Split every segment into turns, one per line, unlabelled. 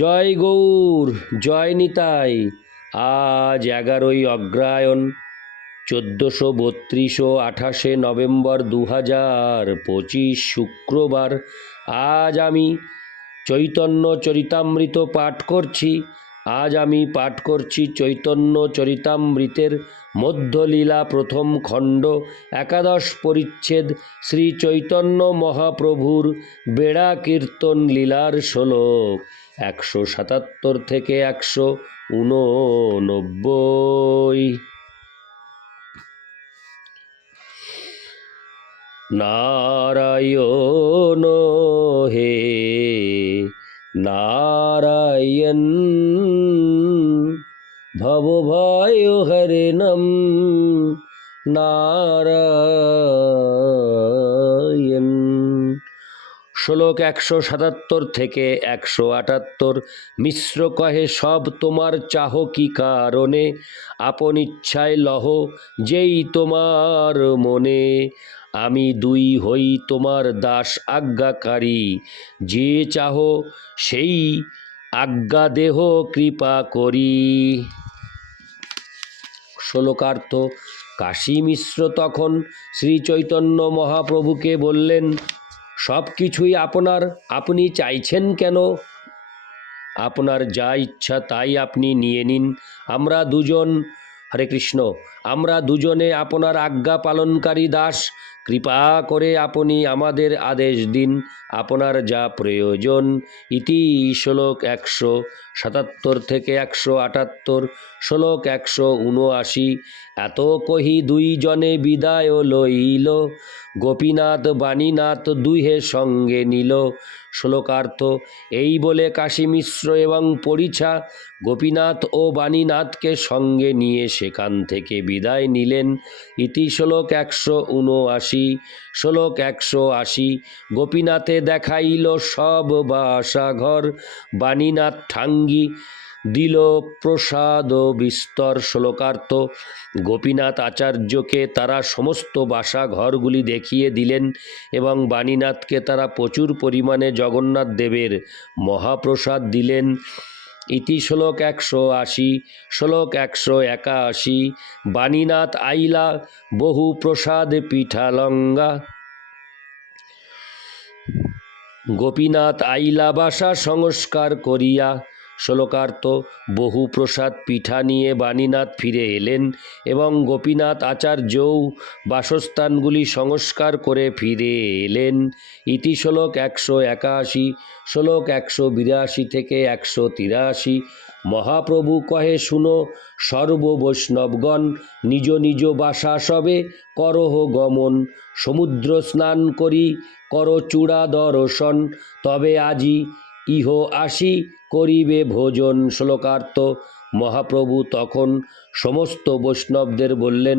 জয় গৌর জয় নিতাই আজ এগারোই অগ্রায়ণ চোদ্দোশো বত্রিশো আঠাশে নভেম্বর দু হাজার পঁচিশ শুক্রবার আজ আমি চৈতন্য চরিতামৃত পাঠ করছি আজ আমি পাঠ করছি চৈতন্য চরিতামৃতের মধ্যলীলা প্রথম খণ্ড একাদশ পরিচ্ছেদ শ্রী চৈতন্য মহাপ্রভুর বেড়া কীর্তন লীলার শ্লোক একশো সাতাত্তর থেকে একশো উনব্বই
নারায়ণ হে নারায়ণ ভব ভয় হরে নম নারায়ণ শ্লোক একশো সাতাত্তর থেকে একশো আটাত্তর মিশ্র কহে সব তোমার চাহ কি কারণে আপন ইচ্ছায় লহ যেই তোমার মনে আমি দুই হই তোমার দাস আজ্ঞাকারী যে চাহ সেই আজ্ঞা দেহ কৃপা করি
শ্লোকার্থ কাশী মিশ্র তখন শ্রীচৈতন্য মহাপ্রভুকে বললেন সব কিছুই আপনার আপনি চাইছেন কেন আপনার যা ইচ্ছা তাই আপনি নিয়ে নিন আমরা দুজন হরে কৃষ্ণ আমরা দুজনে আপনার আজ্ঞা পালনকারী দাস কৃপা করে আপনি আমাদের আদেশ দিন আপনার যা প্রয়োজন ইতি শ্লোক একশো সাতাত্তর থেকে একশো আটাত্তর শ্লোক একশো উনআশি এত কহি দুইজনে বিদায় লইল গোপীনাথ বাণীনাথ দুহে সঙ্গে নিল শ্লোকার্থ এই বলে কাশী মিশ্র এবং পরিছা গোপীনাথ ও বাণীনাথকে সঙ্গে নিয়ে সেখান থেকে বিদায় নিলেন ইতি শ্লোক একশো উনআশি শ্লোক একশো আশি গোপীনাথে দেখাইল সব বাসাঘর বাণীনাথ ঠাঙ্গি দিল প্রসাদ বিস্তর শ্লোকার্থ গোপীনাথ আচার্যকে তারা সমস্ত বাসা ঘরগুলি দেখিয়ে দিলেন এবং বাণীনাথকে তারা প্রচুর পরিমাণে জগন্নাথ দেবের মহাপ্রসাদ দিলেন ইতি শ্লোক একশো আশি শ্লোক একশো একাশি বাণীনাথ আইলা বহু প্রসাদ পিঠালঙ্গা গোপীনাথ আইলা বাসা সংস্কার করিয়া শ্লোকার্থ বহু প্রসাদ পিঠা নিয়ে বাণীনাথ ফিরে এলেন এবং গোপীনাথ আচার্যও বাসস্থানগুলি সংস্কার করে ফিরে এলেন ইতি একশো একাশি শ্লোক একশো বিরাশি থেকে একশো তিরাশি মহাপ্রভু কহে শুনো সর্ববৈষ্ণবগণ নিজ নিজ বাসা সবে করহ গমন সমুদ্র স্নান করি কর চূড়া দর্শন তবে আজি ইহ আসি করিবে ভোজন শ্লোকার্থ মহাপ্রভু তখন সমস্ত বৈষ্ণবদের বললেন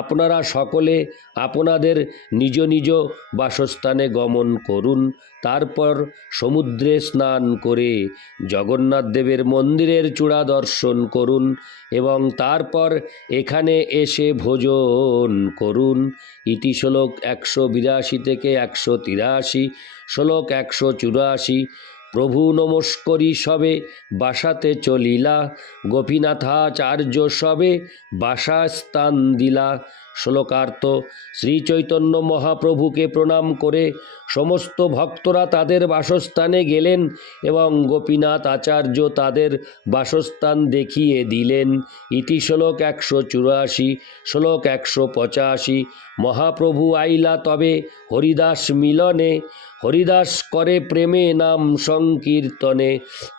আপনারা সকলে আপনাদের নিজ নিজ বাসস্থানে গমন করুন তারপর সমুদ্রে স্নান করে জগন্নাথদেবের মন্দিরের চূড়া দর্শন করুন এবং তারপর এখানে এসে ভোজন করুন ইতি শ্লোক একশো বিরাশি থেকে একশো তিরাশি শ্লোক একশো চুরাশি প্রভু নমস্করি সবে বাসাতে চলিলা গোপীনাথাচার্য সবে বাসা স্থান দিলা শ্লোকার্থ শ্রীচৈতন্য মহাপ্রভুকে প্রণাম করে সমস্ত ভক্তরা তাদের বাসস্থানে গেলেন এবং গোপীনাথ আচার্য তাদের বাসস্থান দেখিয়ে দিলেন ইতি শ্লোক একশো চুরাশি শ্লোক একশো পঁচাশি মহাপ্রভু আইলা তবে হরিদাস মিলনে হরিদাস করে প্রেমে নাম সংকীর্তনে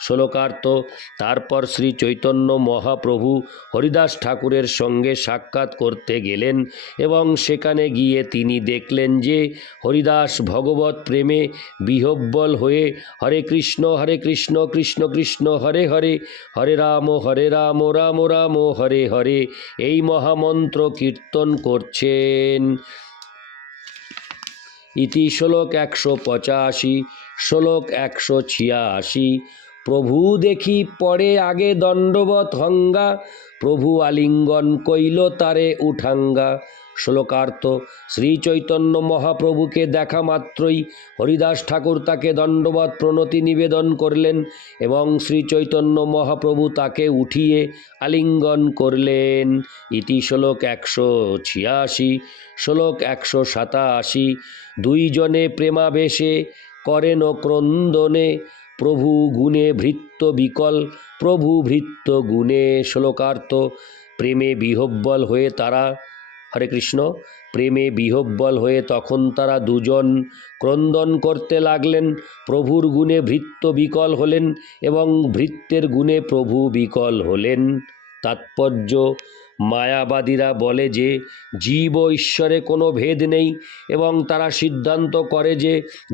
শ্লোকার্থ তারপর শ্রী চৈতন্য মহাপ্রভু হরিদাস ঠাকুরের সঙ্গে সাক্ষাৎ করতে গেলেন এবং সেখানে গিয়ে তিনি দেখলেন যে হরিদাস ভগবত প্রেমে বিহব্বল হয়ে হরে কৃষ্ণ হরে কৃষ্ণ কৃষ্ণ কৃষ্ণ হরে হরে হরে রাম হরে রাম রাম রাম হরে হরে এই মহামন্ত্র কীর্তন করছেন ইতি শ্লোক একশো পঁচাশি শ্লোক একশো ছিয়াশি প্রভু দেখি পরে আগে দণ্ডবত হঙ্গা প্রভু আলিঙ্গন কইল তারে উঠাঙ্গা শ্লোকার্থ শ্রীচৈতন্য মহাপ্রভুকে দেখা মাত্রই হরিদাস ঠাকুর তাকে দণ্ডবত প্রণতি নিবেদন করলেন এবং শ্রীচৈতন্য মহাপ্রভু তাকে উঠিয়ে আলিঙ্গন করলেন ইতি শ্লোক একশো ছিয়াশি শ্লোক একশো সাতাশি দুইজনে প্রেমাবেশে করেন ক্রন্দনে প্রভু গুণে ভৃত্ত বিকল প্রভু ভৃত্ত গুণে শ্লোকার্থ প্রেমে বিহব্বল হয়ে তারা হরে কৃষ্ণ প্রেমে বিহব্বল হয়ে তখন তারা দুজন ক্রন্দন করতে লাগলেন প্রভুর গুণে ভৃত্য বিকল হলেন এবং ভৃত্যের গুণে প্রভু বিকল হলেন তাৎপর্য মায়াবাদীরা বলে যে জীব ও ঈশ্বরে কোনো ভেদ নেই এবং তারা সিদ্ধান্ত করে যে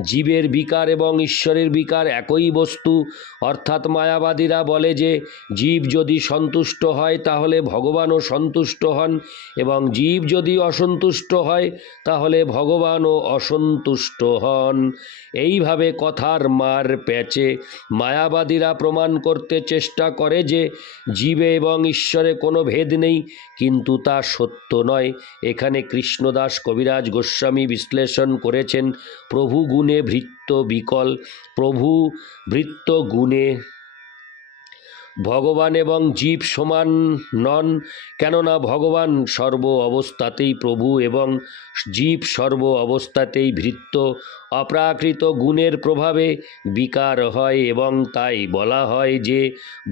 জীবের বিকার এবং ঈশ্বরের বিকার একই বস্তু অর্থাৎ মায়াবাদীরা বলে যে জীব যদি সন্তুষ্ট হয় তাহলে ভগবানও সন্তুষ্ট হন এবং জীব যদি অসন্তুষ্ট হয় তাহলে ভগবানও অসন্তুষ্ট হন এইভাবে কথার মার প্যাচে মায়াবাদীরা প্রমাণ করতে চেষ্টা করে যে জীবে এবং ঈশ্বরে কোনো ভেদ নেই কিন্তু তা সত্য নয় এখানে কৃষ্ণদাস কবিরাজ গোস্বামী বিশ্লেষণ করেছেন প্রভু গুণে ভৃত্য বিকল প্রভু ভৃত্য গুণে ভগবান এবং জীব সমান নন কেননা ভগবান সর্ব অবস্থাতেই প্রভু এবং জীব সর্ব অবস্থাতেই ভৃত্য অপ্রাকৃত গুণের প্রভাবে বিকার হয় এবং তাই বলা হয় যে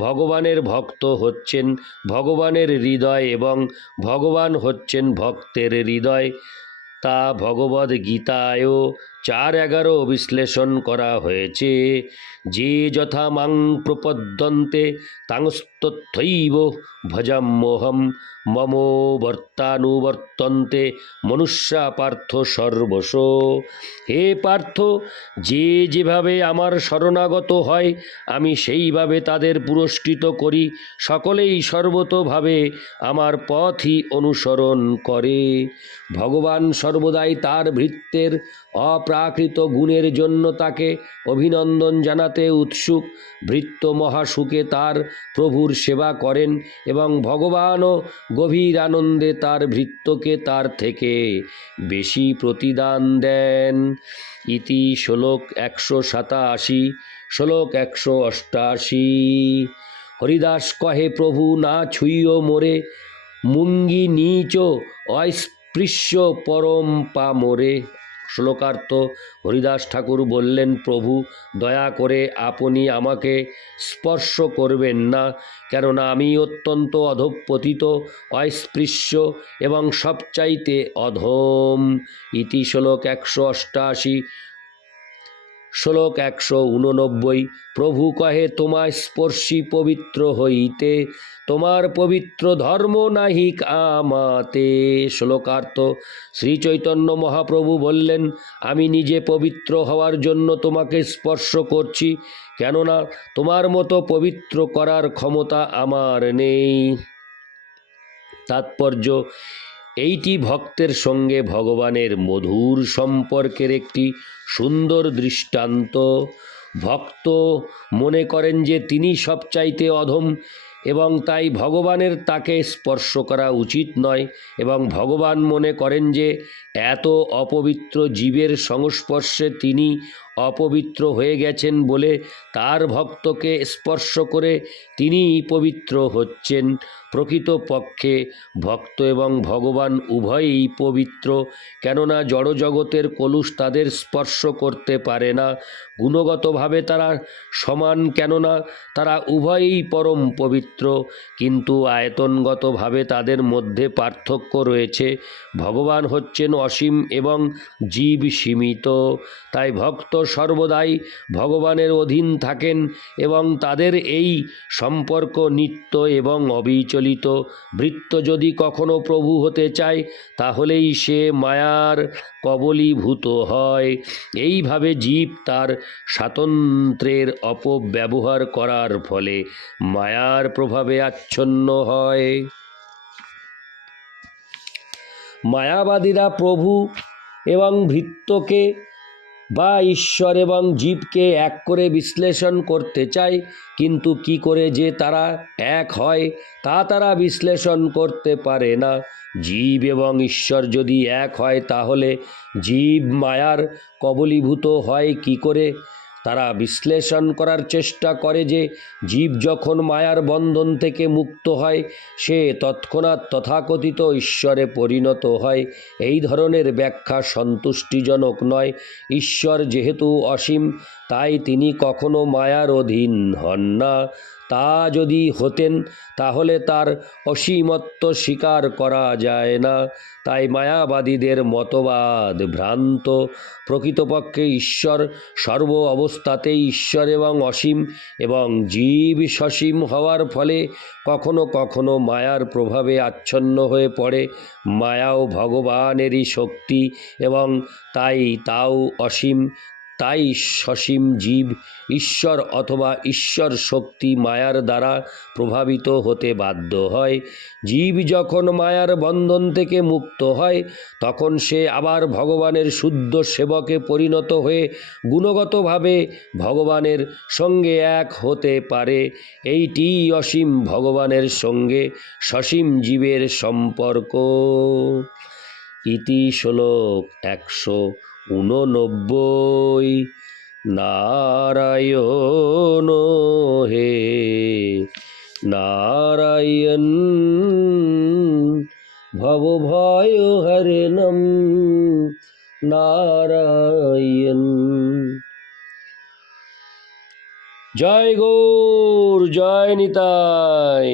ভগবানের ভক্ত হচ্ছেন ভগবানের হৃদয় এবং ভগবান হচ্ছেন ভক্তের হৃদয় তা ভগবদ্গীতায়ও চার এগারো বিশ্লেষণ করা হয়েছে যে যথা মাং প্রপদ্যন্তে তাংস্তথৈব ভজাম মোহম মম বর্তানুবর্তন্তে মনুষ্যা পার্থ সর্বস হে পার্থ যে যেভাবে আমার শরণাগত হয় আমি সেইভাবে তাদের পুরস্কৃত করি সকলেই সর্বতোভাবে আমার পথই অনুসরণ করে ভগবান সর্বদাই তার ভৃত্যের অপ্রা প্রাকৃত গুণের জন্য তাকে অভিনন্দন জানাতে উৎসুক ভৃত্য মহাসুখে তার প্রভুর সেবা করেন এবং ভগবানও গভীর আনন্দে তার ভৃত্যকে তার থেকে বেশি প্রতিদান দেন ইতি শ্লোক একশো সাতাশি শ্লোক একশো অষ্টাশি হরিদাস কহে প্রভু না ছুইও মোরে মুঙ্গি নীচ অস্পৃশ্য পরম মোরে শ্লোকার্থ হরিদাস ঠাকুর বললেন প্রভু দয়া করে আপনি আমাকে স্পর্শ করবেন না কেননা আমি অত্যন্ত অধপতিত অস্পৃশ্য এবং সবচাইতে অধম ইতি শ্লোক একশো অষ্টাশি শ্লোক একশো উননব্বই প্রভু কহে তোমায় স্পর্শী পবিত্র হইতে তোমার পবিত্র ধর্ম নাহিক আমাতে শ্লোকার্থ শ্রীচৈতন্য মহাপ্রভু বললেন আমি নিজে পবিত্র হওয়ার জন্য তোমাকে স্পর্শ করছি কেননা তোমার মতো পবিত্র করার ক্ষমতা আমার নেই তাৎপর্য এইটি ভক্তের সঙ্গে ভগবানের মধুর সম্পর্কের একটি সুন্দর দৃষ্টান্ত ভক্ত মনে করেন যে তিনি সবচাইতে অধম এবং তাই ভগবানের তাকে স্পর্শ করা উচিত নয় এবং ভগবান মনে করেন যে এত অপবিত্র জীবের সংস্পর্শে তিনি অপবিত্র হয়ে গেছেন বলে তার ভক্তকে স্পর্শ করে তিনি পবিত্র হচ্ছেন প্রকৃত পক্ষে ভক্ত এবং ভগবান উভয়ই পবিত্র কেননা জড়জগতের কলুষ তাদের স্পর্শ করতে পারে না গুণগতভাবে তারা সমান কেননা তারা উভয়ই পরম পবিত্র কিন্তু আয়তনগতভাবে তাদের মধ্যে পার্থক্য রয়েছে ভগবান হচ্ছেন অসীম এবং জীব সীমিত তাই ভক্ত সর্বদাই ভগবানের অধীন থাকেন এবং তাদের এই সম্পর্ক নিত্য এবং অবিচলিত বৃত্ত যদি কখনো প্রভু হতে চায় তাহলেই সে মায়ার কবলীভূত হয় এইভাবে জীব তার স্বাতন্ত্রের অপব্যবহার করার ফলে মায়ার প্রভাবে আচ্ছন্ন হয় মায়াবাদীরা প্রভু এবং ভৃত্যকে বা ঈশ্বর এবং জীবকে এক করে বিশ্লেষণ করতে চায় কিন্তু কি করে যে তারা এক হয় তা তারা বিশ্লেষণ করতে পারে না জীব এবং ঈশ্বর যদি এক হয় তাহলে জীব মায়ার কবলীভূত হয় কি করে তারা বিশ্লেষণ করার চেষ্টা করে যে জীব যখন মায়ার বন্ধন থেকে মুক্ত হয় সে তৎক্ষণাৎ তথাকথিত ঈশ্বরে পরিণত হয় এই ধরনের ব্যাখ্যা সন্তুষ্টিজনক নয় ঈশ্বর যেহেতু অসীম তাই তিনি কখনো মায়ার অধীন হন না তা যদি হতেন তাহলে তার অসীমত্ব স্বীকার করা যায় না তাই মায়াবাদীদের মতবাদ ভ্রান্ত প্রকৃতপক্ষে ঈশ্বর সর্ব অবস্থাতেই ঈশ্বর এবং অসীম এবং জীব সসীম হওয়ার ফলে কখনো কখনো মায়ার প্রভাবে আচ্ছন্ন হয়ে পড়ে মায়াও ভগবানেরই শক্তি এবং তাই তাও অসীম তাই সসীম জীব ঈশ্বর অথবা ঈশ্বর শক্তি মায়ার দ্বারা প্রভাবিত হতে বাধ্য হয় জীব যখন মায়ার বন্ধন থেকে মুক্ত হয় তখন সে আবার ভগবানের শুদ্ধ সেবকে পরিণত হয়ে গুণগতভাবে ভগবানের সঙ্গে এক হতে পারে এইটি অসীম ভগবানের সঙ্গে সসীম জীবের সম্পর্ক
ইতি শ্লোক একশো উননব্বই নারায়ণ হে নারায়ণ ভবভয় হরেণম নারায়ণ জয় গৌর জয় নিতাই